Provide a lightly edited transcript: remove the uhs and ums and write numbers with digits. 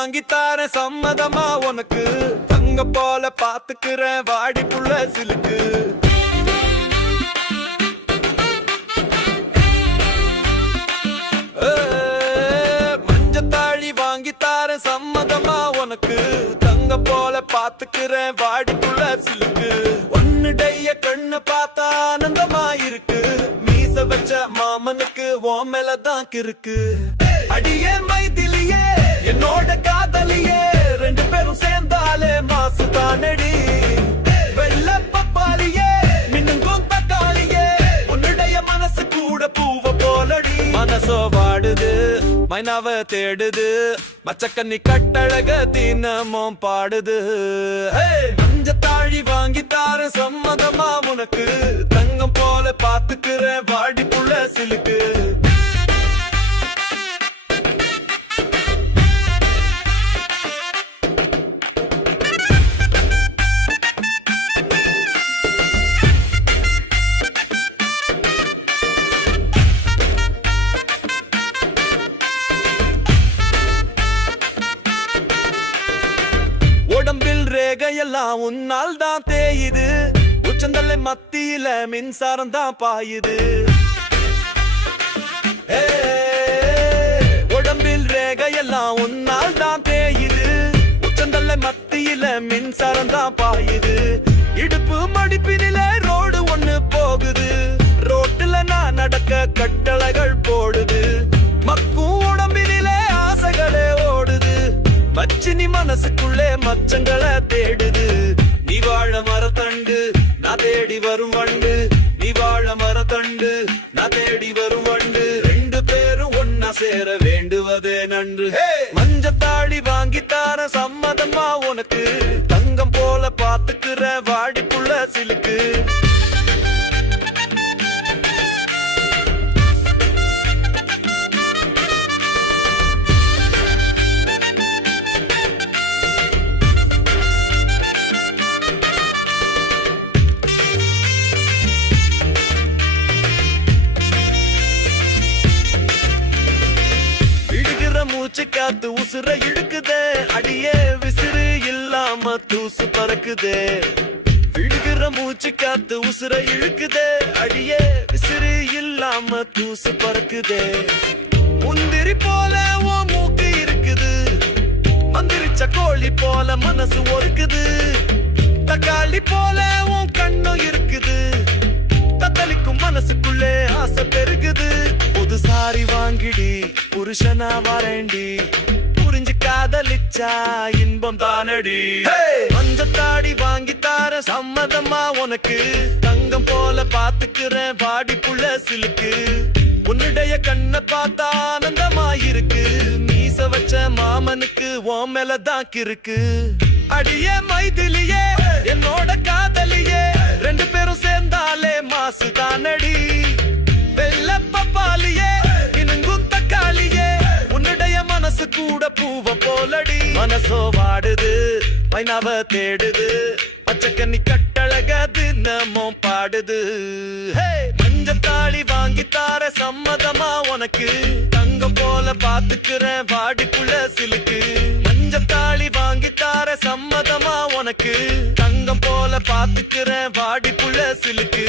வாங்கி தார சம்மதமா உனக்கு தங்க போல பாத்துக்கிறேன் வாடி புள்ள சிலுக்கு மஞ்சத்தாழி வாங்கி தார சம்மதமா உனக்கு தங்க போல பாத்துக்கிறேன் வாடி புள்ள சிலுக்கு ஒன்னுடைய கண்ணு பார்த்தா ஆனந்தமா இருக்கு மீச வச்ச மாமனுக்கு உன் மேலதான் கிறுக்கு அடியே மைதிலியே என்னோட காதலியே ரெண்டு பேரும் சேர்ந்தாலே மாசு தானடி வெள்ள பப்பாளியே மின்னுங்கும் தக்காளியே உன்னுடைய மனசு கூட பூவ போலடி மனசோ வாடுது மைனாவ தேடுது மச்சக்கண்ணி கட்டழக தினமும் பாடுது மஞ்சத்தாழி வாங்கி தார சம்மதமா உனக்கு தங்கம் போல பாத்துக்கிறேன் வாடி புள்ள சிலுக்கு உடம்பில் ரேகையெல்லாம் உன்னால் தான் தேயுது உச்சந்தலை மத்தியில மின்சாரம் தான் பாயுது உடம்பில் ரேகையெல்லாம் உன்னால் தான் தேயுது உச்சந்தலை மத்தியில மின்சாரம் தான் பாயுது இடுப்பு மடிப்பினில ரோடு ஒண்ணு போகுது ரோட்டுல நான் நடக்க கட்டளைகள் போடுது மக்கும் உடம்பினிலே ஆசைகளே ஓடுது மச்சினி மனசுக்குள்ளே மச்சங்களை தேடுது நீ வாழ மரத்தண்டு நான் தேடி வரும் வண்டு நீ வாழ மரத்தண்டு நான் தேடி வரும் வண்டு ரெண்டு பேரும் ஒன்னா சேர வேண்டுவதே நன்று மஞ்சத்தாடி வாங்கி தார சம்மதமா உனக்கு தங்கம் போல பாத்துக்கிற வாடிக்குள்ள சிலுக்கு மூச்சு காத்து உசுர இழுக்குதே அடியே விசிறு இல்லாம தூசு பறக்குதே விடுகிற மூச்சு காத்து உசுர இழுக்குதே அடியே விசிறு இல்லாம தூசு பறக்குதே முந்திரி போல உன் மூக்கு இருக்குது மந்திரிச்ச கோழி போல மனசு ஒருக்குது தக்காளி போல உன் கண்ணும் இருக்குது தத்தளிக்கும் மனசுக்குள்ளே ஆசை பெருகுது புது சாரி வாங்கிடி புருஷனா வரேண்டி புரிஞ்சு காதலிச்சா இன்பம் தானடி மஞ்சத்தாடி வாங்கி தார சம்மதமா உனக்கு தங்கம் போல பாத்துக்கிறேன் வாடி புள்ள சிலுக்கு உன்னுடைய கண்ணை பார்த்தா ஆனந்தமா இருக்கு மீச வச்ச மாமனுக்கு உன் மேலதான் கிறுக்கு அடியே மைதிலியே என்னோட காதலியே ரெண்டு பேரும் சேர்ந்தாலே மாசு தானடி வெள்ள பப்பாளியே இனுங்கும் தக்காளியே உன்னுடைய மனசு கூட பூவ போலடி மனசோ வாடுது மைனாவ தேடுது பச்சக்கண்ணி கட்டழக தினமும் பாடுது மஞ்சத்தாளி வாங்கி தார சம்மதமா உனக்கு தங்கம் போல பாத்துக்கிறேன் வாடிக்குள்ள சிலுக்கு மஞ்சத்தாளி வாங்கி தார சம்மதமா உனக்கு தங்கம் போல பாத்துக்கிறேன் வாடிக்குள்ள சிலுக்கு